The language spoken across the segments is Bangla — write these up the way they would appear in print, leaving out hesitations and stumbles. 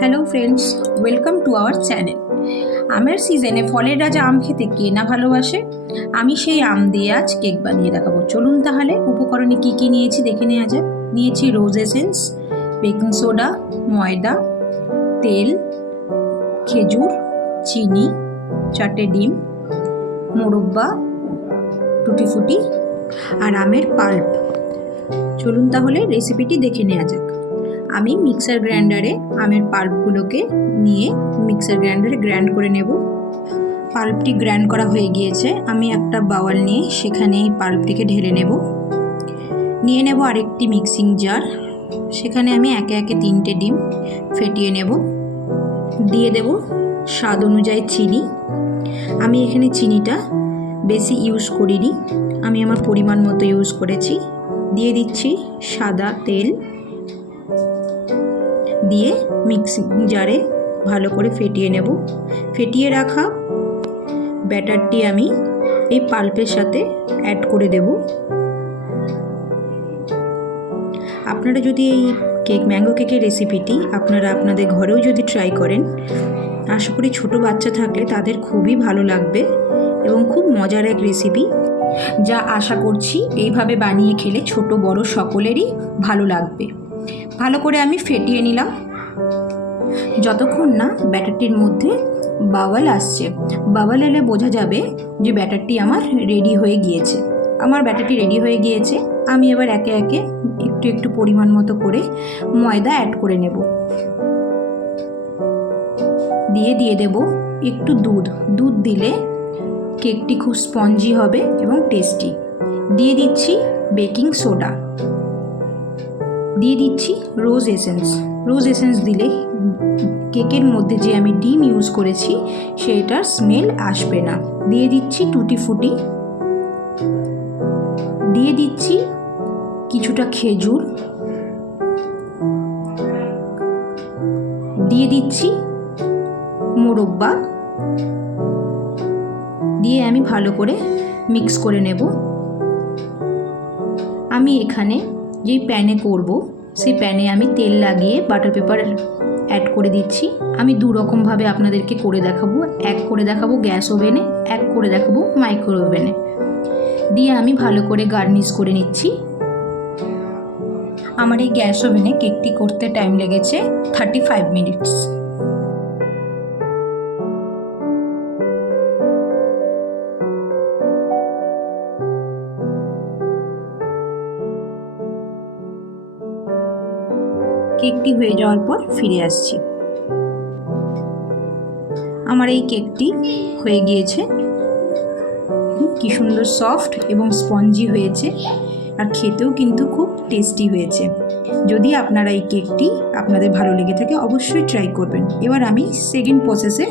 Hello friends, welcome to our channel. আমের সিজনে ফলের রাজা আম খেতে কে না ভালোবাসে। আমি সেই আম দিয়ে আজ কেক বানিয়ে দেখাবো। চলুন তাহলে উপকরণে কি কি নিয়েছি দেখে নেওয়া যাক। নিয়েছি রোজ এসেন্স, বেকিং সোডা, ময়দা, তেল, খেজুর, চিনি, 4টে ডিম, মোরব্বা, টুটি ফুটি আর আমের পাল্প। চলুন তাহলে রেসিপিটি দেখে নেওয়া যাক। আমি মিক্সার গ্রাইন্ডারে আমের পাল্পগুলোকে নিয়ে মিক্সার গ্রাইন্ডারে গ্রাইন্ড করে নেব। পাল্পটি গ্রাইন্ড করা হয়ে গিয়েছে। আমি একটা বাউল নিয়ে সেখানে এই পাল্পটিকে ঢেলে নেব। নিয়ে নেব আরেকটি মিক্সিং জার, সেখানে আমি একে একে 3টে ডিম ফেটিয়ে নেব। দিয়ে দেব স্বাদ অনুযায়ী চিনি। আমি এখানে চিনিটা বেশি ইউজ করিনি, আমি আমার পরিমাণ মতো ইউজ করেছি। দিয়ে দিচ্ছি সাদা তেল, দিয়ে মিক্সিং জারে ভালো করে ফেটিয়ে নেব। ফেটিয়ে রাখা ব্যাটারটি আমি এই পাল্পের সাথে অ্যাড করে দেব। আপনারা যদি এই ম্যাঙ্গো কেকের রেসিপিটি আপনারা আপনাদের ঘরেও যদি ট্রাই করেন, আশা করি ছোটো বাচ্চা থাকলে তাদের খুবই ভালো লাগবে এবং খুব মজার এক রেসিপি, যা আশা করছি এইভাবে বানিয়ে খেলে ছোট বড় সকলেরই ভালো লাগবে। ভালো করে আমি ফেটিয়ে নিলাম যতক্ষণ না ব্যাটারটির মধ্যে বাবল আসছে। বাবল এলে বোঝা যাবে যে ব্যাটারটি আমার রেডি হয়ে গিয়েছে। আমার ব্যাটারটি রেডি হয়ে গিয়েছে। আমি এবার একে একে একটু একটু পরিমাণ মতো করে ময়দা অ্যাড করে নেব। দিয়ে দেব একটু দুধ দিলে কেকটি খুব স্পঞ্জি হবে এবং টেস্টি। দিয়ে দিচ্ছি বেকিং সোডা, দিয়ে দিচ্ছি রোজ এসেন্স দিলে কেকের মধ্যে যে আমি ডিম ইউজ করেছি সেটার স্মেল আসবে না। দিয়ে দিচ্ছি টুটি ফুটি, দিয়ে দিচ্ছি কিছুটা খেজুর, দিয়ে দিচ্ছি মোরব্বা, দিয়ে আমি ভালো করে মিক্স করে নেব। আমি এখানে যেই প্যানে করব সেই প্যানে আমি তেল লাগিয়ে বাটার পেপার অ্যাড করে দিচ্ছি। আমি দু রকমভাবে আপনাদেরকে করে দেখাবো, এক করে দেখাবো গ্যাস ওভেনে, এক করে দেখাবো মাইক্রো ওভেনে। দিয়ে আমি ভালো করে গার্নিশ করে নিচ্ছি। আমার এই গ্যাস ওভেনে কেকটি করতে টাইম লেগেছে 35 মিনিটস। কেকটি হয়ে যাওয়ার পর ফিরে আসছি। আমার এই কেকটি হয়ে গিয়েছে, কি সুন্দর সফট এবং স্পঞ্জি হয়েছে, আর খেতেও কিন্তু খুব টেস্টি হয়েছে। যদি আপনারা এই কেকটি আপনাদের ভালো লেগে থাকে অবশ্যই ট্রাই করবেন। এবার আমি সেকেন্ড প্রসেসে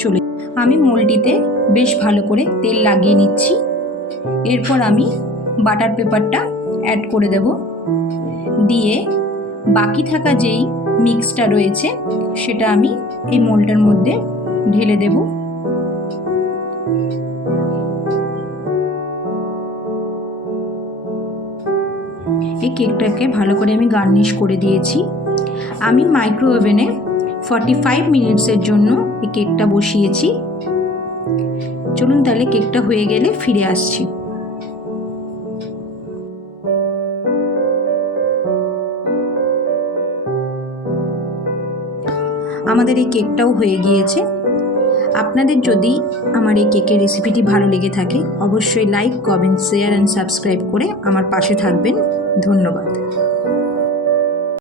চলে। আমি মোল্ডটিতে বেশ ভালো করে তেল লাগিয়ে নিচ্ছি। এরপর আমি বাটার পেপারটা অ্যাড করে দেব। দিয়ে বাকি থাকা যেই মিক্সটা রয়েছে সেটা আমি এই মোল্ডের মধ্যে ঢেলে দেব। এই কেকটাকে ভালো করে আমি গার্নিশ করে দিয়েছি। আমি মাইক্রো ওভেনে 45 মিনিটসের জন্য এই কেকটা বসিয়েছি। চলুন তাহলে কেকটা হয়ে গেলে ফিরে আসছি। আমাদের এই কেকটাও হয়ে গিয়েছে। আপনাদের যদি আমার এই কেকের রেসিপিটি ভালো লেগে থাকে অবশ্যই like, comment, share and subscribe করে আমার পাশে থাকবেন। ধন্যবাদ।